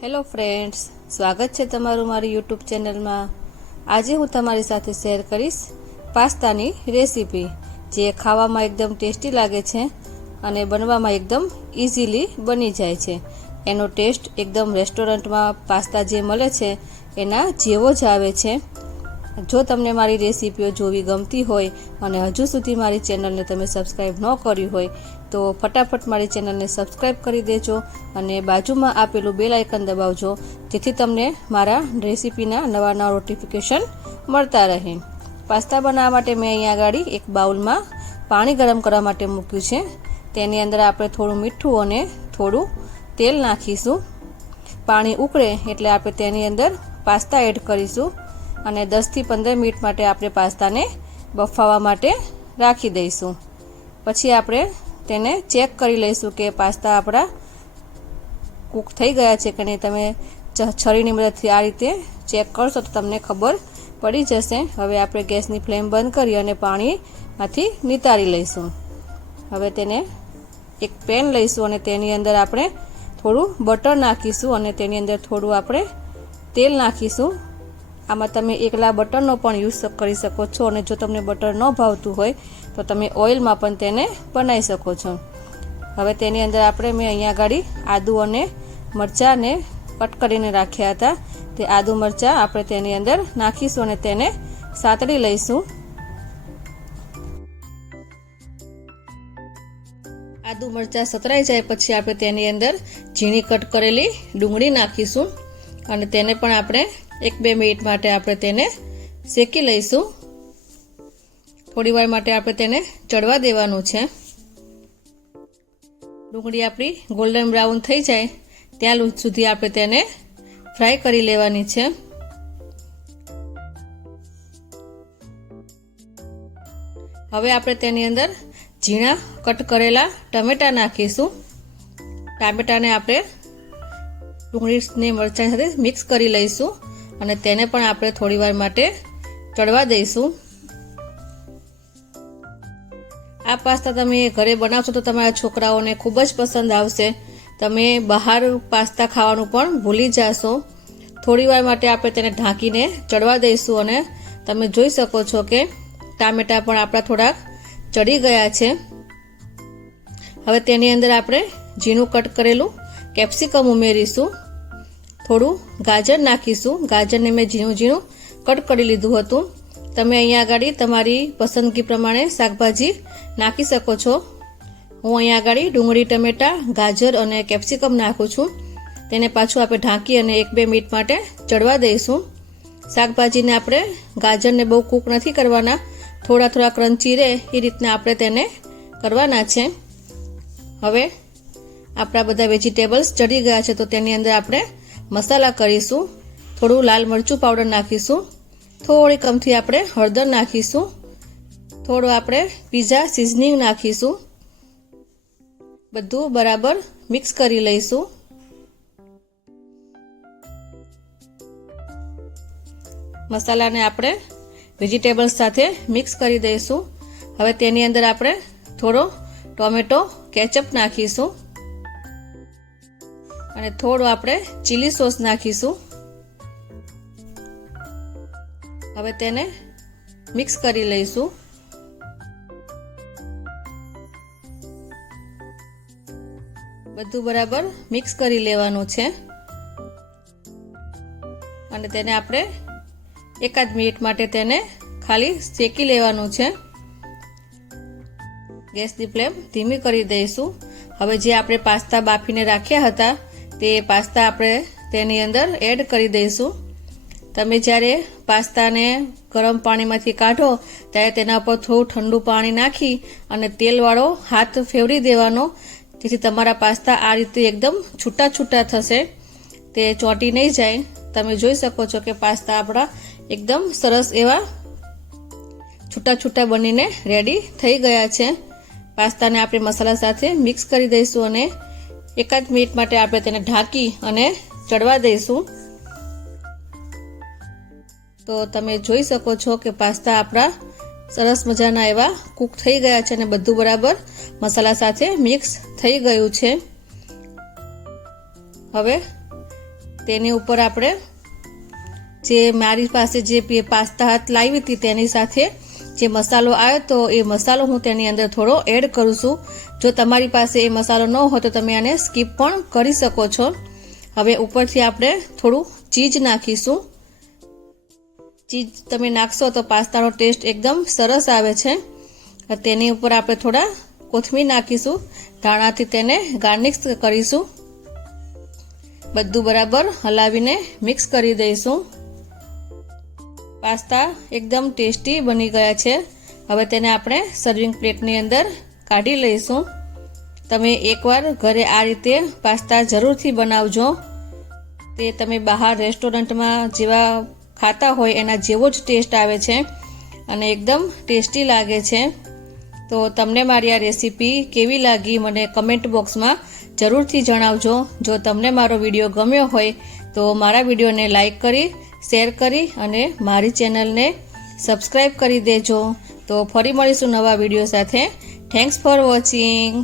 Hello friends, સ્વાગત છે તમારું મારી યુટ્યુબ ચેનલમાં। આજે હું તમારી સાથે શેર કરીશ પાસ્તાની રેસીપી, જે ખાવામાં એકદમ ટેસ્ટી લાગે છે અને બનવામાં એકદમ ઇઝીલી બની જાય છે। એનો ટેસ્ટ એકદમ રેસ્ટોરન્ટમાં પાસ્તા જે મળે છે એના જેવો જ આવે છે। જો તમને મારી રેસીપીઓ જોવી ગમતી હોય અને હજુ સુધી મારી ચેનલને તમે સબસ્ક્રાઈબ ન કરી હોય તો ફટાફટ મારી ચેનલને સબસ્ક્રાઈબ કરી દેજો અને બાજુમાં આપેલું બેલ આઇકન દબાવજો, જેથી તમને મારા રેસીપીના નવા નવા નોટિફિકેશન મળતા રહે। પાસ્તા બનાવવા માટે મેં અહીંયા આગળ એક બાઉલમાં પાણી ગરમ કરવા માટે મૂક્યું છે। તેની અંદર આપણે થોડું મીઠું અને થોડું તેલ નાખીશું। પાણી ઉકળે એટલે આપણે તેની અંદર પાસ્તા એડ કરીશું અને 10 થી 15 મિનિટ માટે આપણે પાસ્તાને બફાવા માટે રાખી દઈશું। પછી આપણે તેને ચેક કરી લઈશું કે પાસ્તા આપણા કૂક થઈ ગયા છે કે નહીં। તમે છરીની મદદથી આ રીતે ચેક કરશો તો તમને ખબર પડી જશે। હવે આપણે ગેસની ફ્લેમ બંધ કરી અને પાણીમાંથી નિતારી લઈશું। હવે તેને એક પેન લઈશું અને તેની અંદર આપણે થોડું બટર નાખીશું અને તેની અંદર થોડું આપણે તેલ નાખીશું। આમાં તમે એકલા બટરનો પણ યુઝ કરી શકો છો અને જો તમને બટર ન ભાવતું હોય તો તમે ઓઇલમાં પણ તેને બનાવી શકો છો। હવે તેની અંદર આપણે મેં અહીંયા આગળ આદુ અને મરચાંને કટ કરીને રાખ્યા હતા, તે આદુ મરચાં આપણે તેની અંદર નાખીશું અને તેને સાતળી લઈશું। આદુ મરચાં સતરાઈ જાય પછી આપણે તેની અંદર ઝીણી કટ કરેલી ડુંગળી નાખીશું અને તેને પણ આપણે 1-2 મિનિટ માટે આપણે તેને શેકી લઈશું। થોડી વાર માટે આપણે તેને ચડવા દેવાનું છે। ડુંગળી આપણી ગોલ્ડન બ્રાઉન થઈ જાય ત્યાં સુધી આપણે તેને ફ્રાય કરી લેવાની છે। હવે આપણે તેની અંદર ઝીણા કટ કરેલા ટમેટા નાખીશું। ટામેટાને આપણે ડુંગળીને મરચાં સાથે મિક્સ કરી લઈશું અને તેને પણ આપણે થોડી વાર માટે ચડવા દઈશું। આ પાસ્તા તમે ઘરે બનાવશો તો તમારા છોકરાઓને ખૂબ જ પસંદ આવશે। તમે બહાર પાસ્તા ખાવાનું પણ ભૂલી જશો। થોડી વાર માટે આપણે તેને ઢાંકીને ચડવા દઈશું અને તમે જોઈ શકો છો કે ટામેટા પણ આપણા થોડાક ચડી ગયા છે। હવે તેની અંદર આપણે ઝીણું કટ કરેલું કેપ્સિકમ ઉમેરીશું। થોડું ગાજર નાખીશું। ગાજરને મેં ઝીણું કટ કરી લીધું હતું। તમે અહીંયા આગળ તમારી પસંદગી પ્રમાણે શાકભાજી નાખી શકો છો। હું અહીંયા આગળ ડુંગળી, ટમેટા, ગાજર અને કેપ્સિકમ નાખું છું। તેને પાછું આપણે ઢાંકી અને 1-2 મિનિટ માટે ચડવા દઈશું। શાકભાજીને આપણે ગાજરને બહુ કૂક નથી કરવાના, થોડા ક્રન્ચી રહે એ રીતના આપણે તેને કરવાના છે। હવે આપણા બધા વેજીટેબલ્સ ચડી ગયા છે તો તેની અંદર આપણે મસાલા કરીશું। થોડું લાલ મરચું પાવડર નાખીશું, થોડી કમથી આપણે હળદર નાખીશું, થોડું આપણે પીઝા સિઝનિંગ નાખીશું। બધું બરાબર મિક્સ કરી લઈશું। મસાલાને આપણે વેજીટેબલ્સ સાથે મિક્સ કરી દઈશું। હવે તેની અંદર આપણે થોડો ટોમેટો કેચઅપ નાખીશું અને થોડો આપણે ચીલી સોસ નાખીશું। હવે તેને મિક્સ કરી લઈશું। બધું બરાબર મિક્સ કરી લેવાનું છે અને તેને આપણે 1 મિનિટ માટે તેને ખાલી શેકી લેવાનું છે। ગેસની ફ્લેમ ધીમી કરી દઈશું। હવે જે આપણે પાસ્તા બાફીને રાખ્યા હતા તે પાસ્તા આપણે તેની અંદર એડ કરી દઈશું। તમે જ્યારે પાસ્તાને ગરમ પાણીમાંથી કાઢો ત્યારે તેના પર થોડું ઠંડુ પાણી નાખી અને તેલવાળો હાથ ફેરવી દેવાનો, જેથી તમારા પાસ્તા આ રીતે એકદમ છૂટા થશે, તે ચોંટી નહીં જાય। તમે જોઈ શકો છો કે પાસ્તા આપણા એકદમ સરસ એવા છૂટા બનીને રેડી થઈ ગયા છે। પાસ્તાને આપણે મસાલા સાથે મિક્સ કરી દઈશું અને 1 મિનિટ માટે આપણે તેને ઢાંકી અને ચડવા દઈશું। તો તમે જોઈ શકો છો કે પાસ્તા આપણા સરસ મજાના એવા કૂક થઈ ગયા છે અને બધું બરાબર મસાલા સાથે મિક્સ થઈ ગયું છે। હવે તેની ઉપર આપણે જે મારી પાસે જે પાસ્તા હાથ લાવી હતી તેની સાથે જે મસાલો આવ્યો તો એ મસાલો હું તેની અંદર થોડો એડ કરું છું. જો તમારી પાસે એ મસાલો ન હોય તો તમે આને સ્કીપ પણ કરી શકો છો. હવે ઉપરથી આપણે થોડું ચીઝ નાખીશું. ચીઝ તમે નાખશો તો પાસ્તાનો ટેસ્ટ એકદમ સરસ આવે છે. તેની ઉપર આપણે થોડા કોથમીર નાખીશું. ધાણાથી તેને ગાર્નિશ કરીશું. બધું બરાબર હલાવીને મિક્સ કરી દઈશું. પાસ્તા એકદમ ટેસ્ટી બની ગયા છે. હવે તેને આપણે સર્વિંગ પ્લેટની અંદર કાઢી લઈશું. તમે એકવાર ઘરે આ રીતે પાસ્તા જરૂરથી બનાવજો. તે તમે બહાર રેસ્ટોરન્ટમાં જેવા ખાતા હોય એના જેવો જ ટેસ્ટ આવે છે અને એકદમ ટેસ્ટી લાગે છે. તો તમને મારી આ રેસીપી કેવી લાગી મને કમેન્ટ બોક્સમાં જરૂરથી જણાવજો. જો તમને મારો વિડીયો ગમ્યો હોય તો મારા વિડીયોને લાઈક કરી, શેર કરી અને મારી ચેનલને સબસ્ક્રાઈબ કરી દેજો. તો ફરી મળીશું નવા વિડીયો સાથે. Thanks for watching.